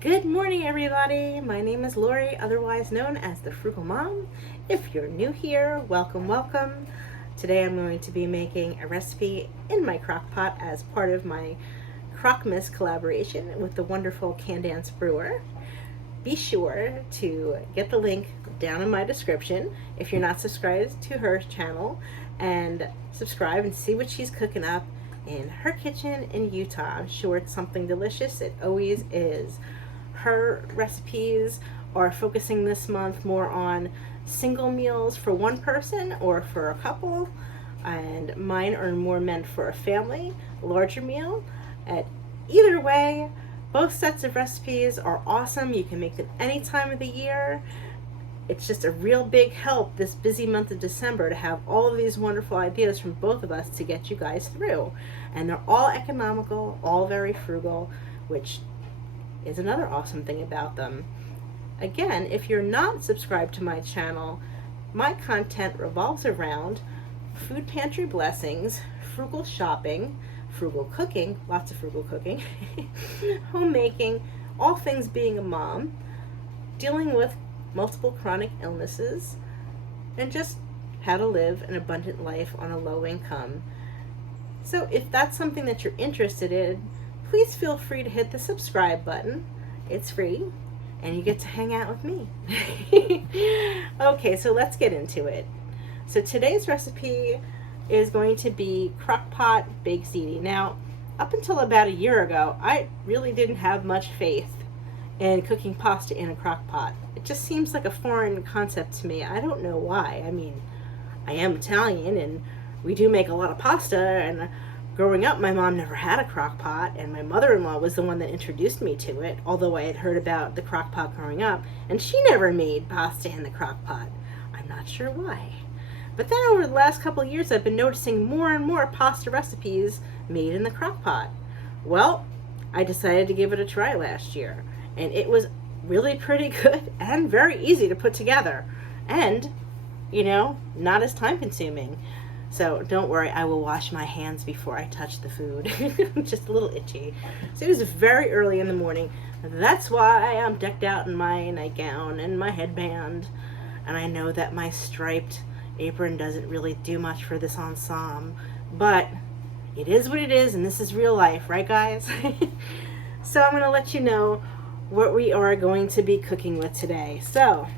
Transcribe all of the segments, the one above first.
Good morning, everybody. My name is Lori, otherwise known as the Frugal Mom. If you're new here, welcome, welcome. Today I'm going to be making a recipe in my crock pot as part of my Crockmas collaboration with the wonderful Candance Brewer. Be sure to get the link down in my description if you're not subscribed to her channel, and subscribe and see what she's cooking up in her kitchen in Utah. I'm sure it's something delicious. It always is. Her recipes are focusing this month more on single meals for one person or for a couple, and mine are more meant for a family, larger meal. At either way, both sets of recipes are awesome. You can make them any time of the year. It's just a real big help this busy month of December to have all of these wonderful ideas from both of us to get you guys through. And they're all economical, all very frugal, which is another awesome thing about them. Again, if you're not subscribed to my channel, my content revolves around food pantry blessings, frugal shopping, frugal cooking, lots of frugal cooking, homemaking, all things being a mom, dealing with multiple chronic illnesses, and just how to live an abundant life on a low income. So if that's something that you're interested in, please feel free to hit the subscribe button. It's free, and you get to hang out with me. Okay, so let's get into it. So today's recipe is going to be crockpot baked ziti. Now, up until about a year ago, I really didn't have much faith in cooking pasta in a crock pot. It just seems like a foreign concept to me. I don't know why. I mean, I am Italian, and we do make a lot of pasta, and growing up, my mom never had a crock pot, and my mother-in-law was the one that introduced me to it, although I had heard about the crock pot growing up, and she never made pasta in the crock pot. I'm not sure why. But then over the last couple of years, I've been noticing more and more pasta recipes made in the crock pot. Well, I decided to give it a try last year, and it was really pretty good and very easy to put together, and, not as time-consuming. So don't worry, I will wash my hands before I touch the food. I'm just a little itchy. So it was very early in the morning. That's why I'm decked out in my nightgown and my headband. And I know that my striped apron doesn't really do much for this ensemble, but it is what it is, and this is real life, right guys? So I'm going to let you know what we are going to be cooking with today. So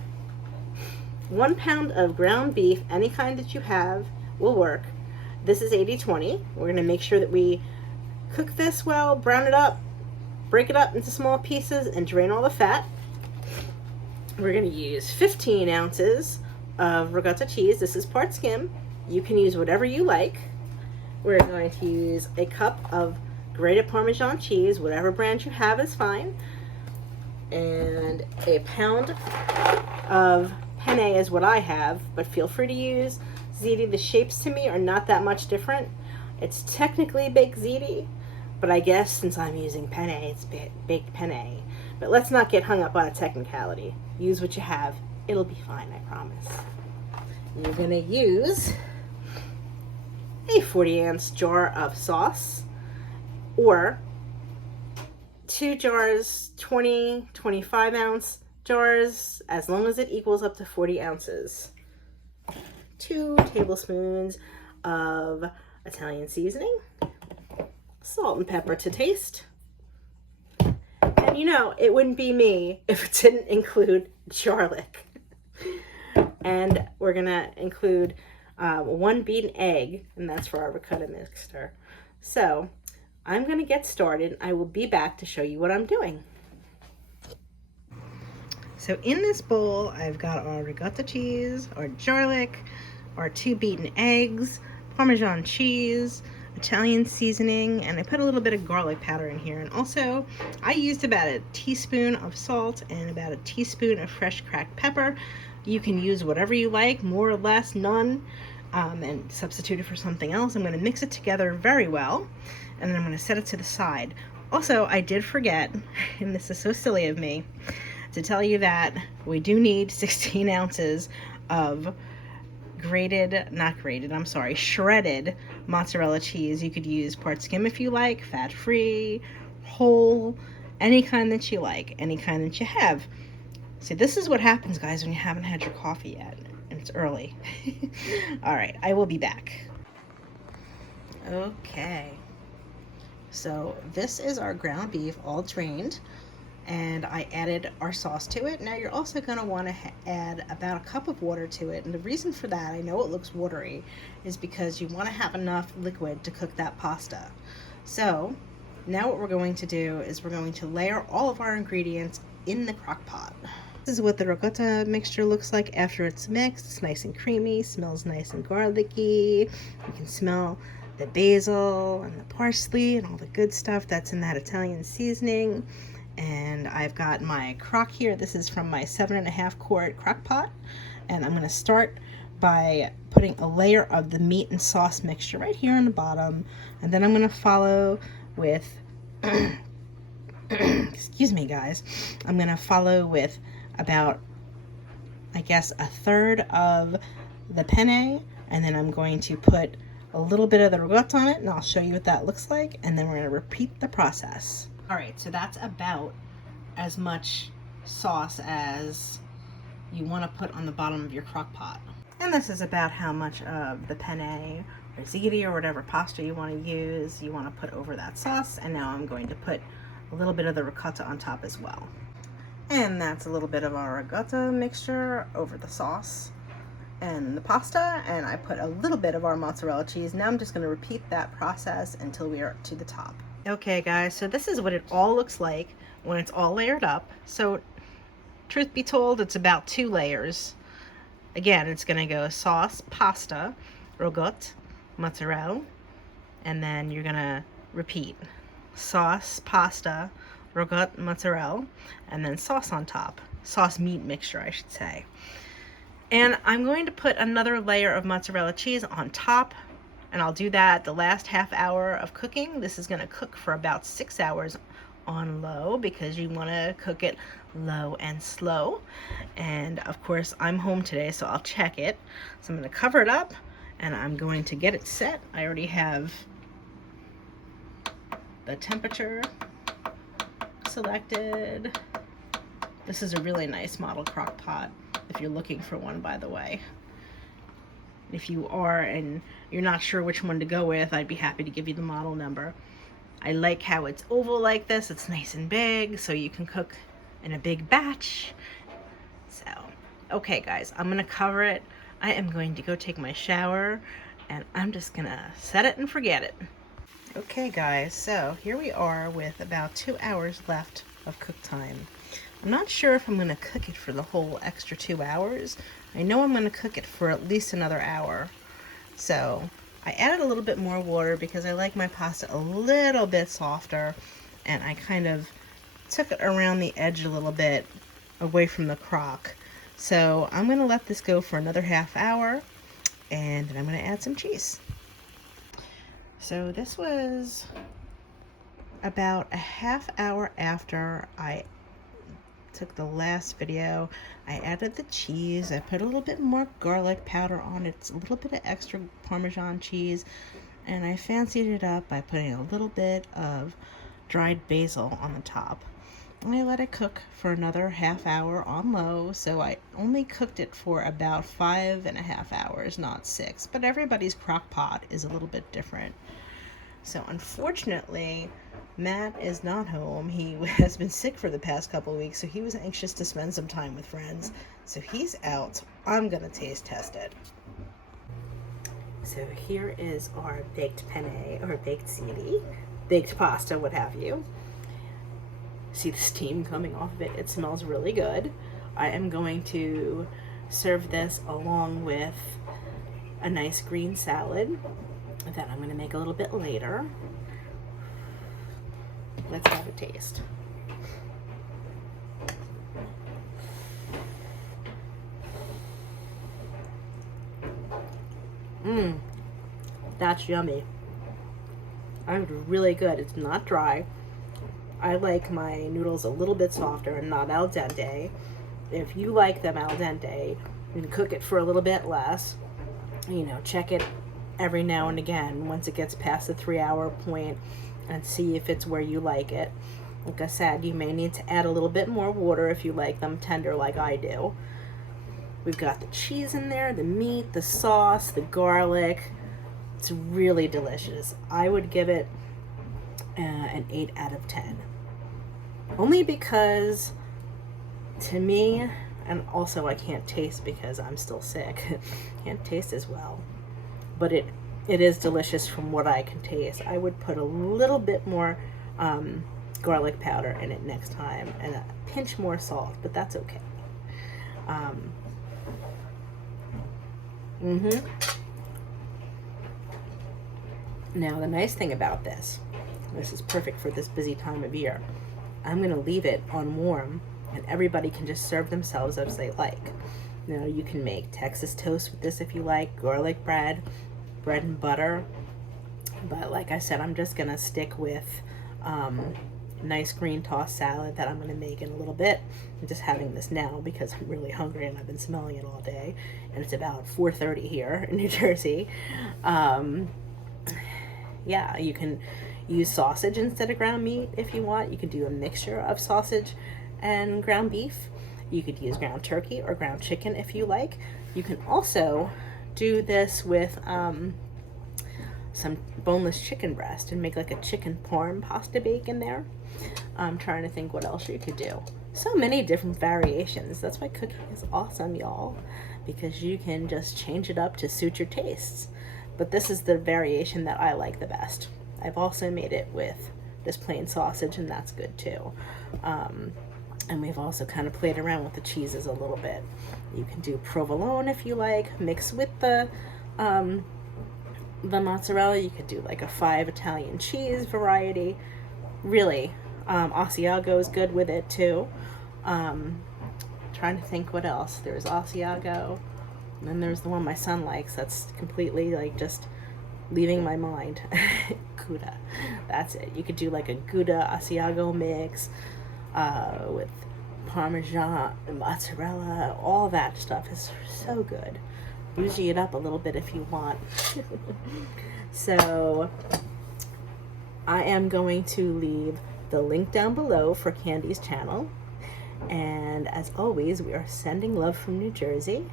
1 pound of ground beef, any kind that you have, will work. This is 80-20. We're going to make sure that we cook this well, brown it up, break it up into small pieces, and drain all the fat. We're going to use 15 ounces of ricotta cheese. This is part skim. You can use whatever you like. We're going to use a cup of grated Parmesan cheese. Whatever brand you have is fine. And a pound of penne is what I have, but feel free to use ziti. The shapes to me are not that much different. It's technically baked ziti, but I guess since I'm using penne, it's baked penne. But let's not get hung up on a technicality. Use what you have. It'll be fine, I promise. You're going to use a 40-ounce jar of sauce, or 2 jars, 25 ounce jars, as long as it equals up to 40 ounces. 2 tablespoons of Italian seasoning, salt and pepper to taste. And it wouldn't be me if it didn't include garlic. And we're gonna include 1 beaten egg, and that's for our ricotta mixture. So I'm gonna get started. I will be back to show you what I'm doing. So in this bowl, I've got our ricotta cheese, our garlic, our 2 beaten eggs, Parmesan cheese, Italian seasoning, and I put a little bit of garlic powder in here. And also, I used about a teaspoon of salt and about a teaspoon of fresh cracked pepper. You can use whatever you like, more or less, none, and substitute it for something else. I'm going to mix it together very well, and then I'm going to set it to the side. Also, I did forget, and this is so silly of me, to tell you that we do need 16 ounces of shredded mozzarella cheese. You could use part skim if you like, fat-free, whole, any kind that you like, any kind that you have. See, this is what happens, guys, when you haven't had your coffee yet, and it's early. All right, I will be back. Okay, so this is our ground beef all drained, and I added our sauce to it. Now you're also going to want to add about a cup of water to it, and the reason for that, I know it looks watery, is because you want to have enough liquid to cook that pasta. So now what we're going to do is we're going to layer all of our ingredients in the crock pot. This is what the ricotta mixture looks like after it's mixed. It's nice and creamy, smells nice and garlicky. You can smell the basil and the parsley and all the good stuff that's in that Italian seasoning. And I've got my crock here. This is from my 7.5 quart crock pot. And I'm going to start by putting a layer of the meat and sauce mixture right here on the bottom. And then I'm going to follow with, excuse me guys, I'm going to follow with about, I guess, a third of the penne. And then I'm going to put a little bit of the ricotta on it, and I'll show you what that looks like. And then we're going to repeat the process. All right, so that's about as much sauce as you want to put on the bottom of your crock pot. And this is about how much of the penne or ziti or whatever pasta you want to use, you want to put over that sauce. And now I'm going to put a little bit of the ricotta on top as well. And that's a little bit of our ricotta mixture over the sauce and the pasta, and I put a little bit of our mozzarella cheese. Now I'm just going to repeat that process until we are to the top. Okay guys, so this is what it all looks like when it's all layered up. So truth be told, it's about 2 layers. Again, it's going to go sauce, pasta, ricotta, mozzarella, and then you're going to repeat sauce, pasta, ricotta, mozzarella, and then sauce on top. Sauce meat mixture, I should say. And I'm going to put another layer of mozzarella cheese on top, and I'll do that the last half hour of cooking. This is going to cook for about 6 hours on low, because you want to cook it low and slow. And of course, I'm home today, so I'll check it. So I'm going to cover it up, and I'm going to get it set. I already have the temperature selected. This is a really nice model crock pot, if you're looking for one, by the way. If you are and you're not sure which one to go with, I'd be happy to give you the model number. I like how it's oval like this. It's nice and big, so you can cook in a big batch. So, okay guys, I'm gonna cover it. I am going to go take my shower, and I'm just gonna set it and forget it. Okay guys, so here we are with about 2 hours left of cook time. I'm not sure if I'm going to cook it for the whole extra 2 hours. I know I'm going to cook it for at least another hour. So I added a little bit more water because I like my pasta a little bit softer, and I kind of took it around the edge a little bit away from the crock. So I'm going to let this go for another half hour, and then I'm going to add some cheese. So this was about a half hour after I took the last video. I added the cheese. I put a little bit more garlic powder on it. It's a little bit of extra Parmesan cheese, and I fancied it up by putting a little bit of dried basil on the top. And I let it cook for another half hour on low, so I only cooked it for about 5.5 hours, not 6. But everybody's crock pot is a little bit different. So unfortunately, Matt is not home. He has been sick for the past couple of weeks, so he was anxious to spend some time with friends. So he's out. I'm going to taste test it. So here is our baked penne, or baked ziti, baked pasta, what have you. See the steam coming off of it? It smells really good. I am going to serve this along with a nice green salad that I'm going to make a little bit later. Let's have a taste. That's yummy. That's really good. It's not dry. I like my noodles a little bit softer and not al dente. If you like them al dente, you can cook it for a little bit less. You know, check it every now and again once it gets past the 3 hour point and see if it's where you like it. Like I said, you may need to add a little bit more water if you like them tender like I do. We've got the cheese in there, the meat, the sauce, the garlic. It's really delicious. I would give it an 8 out of 10. Only because, to me, and also I can't taste because I'm still sick. Can't taste as well. But it is delicious from what I can taste. I would put a little bit more garlic powder in it next time and a pinch more salt, but that's okay. Now the nice thing about this is perfect for this busy time of year. I'm going to leave it on warm and everybody can just serve themselves as they like. You know, you can make Texas toast with this if you like, garlic bread and butter. But like I said, I'm just going to stick with nice green tossed salad that I'm going to make in a little bit. I'm just having this now because I'm really hungry and I've been smelling it all day. And it's about 4:30 here in New Jersey. Yeah, you can use sausage instead of ground meat if you want. You can do a mixture of sausage and ground beef. You could use ground turkey or ground chicken if you like. You can also do this with some boneless chicken breast and make like a chicken parm pasta bake in there. I'm trying to think what else you could do. So many different variations. That's why cooking is awesome, y'all, because you can just change it up to suit your tastes. But this is the variation that I like the best. I've also made it with just plain sausage, and that's good too. And we've also kind of played around with the cheeses a little bit. You can do provolone if you like, mix with the mozzarella. You could do like a 5 Italian cheese variety. Really, Asiago is good with it too. Trying to think what else. There's Asiago. And then there's the one my son likes that's completely like just leaving my mind. Gouda. That's it. You could do like a Gouda Asiago mix with Parmesan and mozzarella. All that stuff is so good. Bougie it up a little bit if you want. So I am going to leave the link down below for Candy's channel. And as always, we are sending love from New Jersey.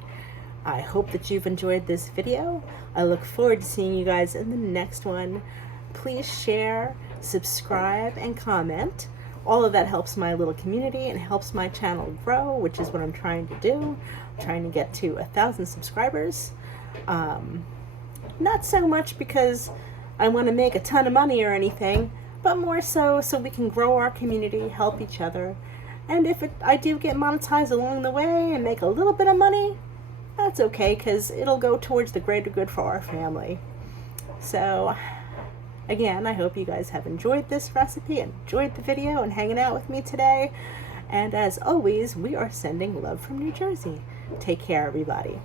I hope that you've enjoyed this video. I look forward to seeing you guys in the next one. Please share, subscribe, and comment. All of that helps my little community and helps my channel grow, which is what I'm trying to do. I'm trying to get to 1,000 subscribers. Not so much because I want to make a ton of money or anything, but more so we can grow our community, help each other. And if I do get monetized along the way and make a little bit of money, that's okay, because it'll go towards the greater good for our family. So, again, I hope you guys have enjoyed this recipe, enjoyed the video, and hanging out with me today. And as always, we are sending love from New Jersey. Take care, everybody.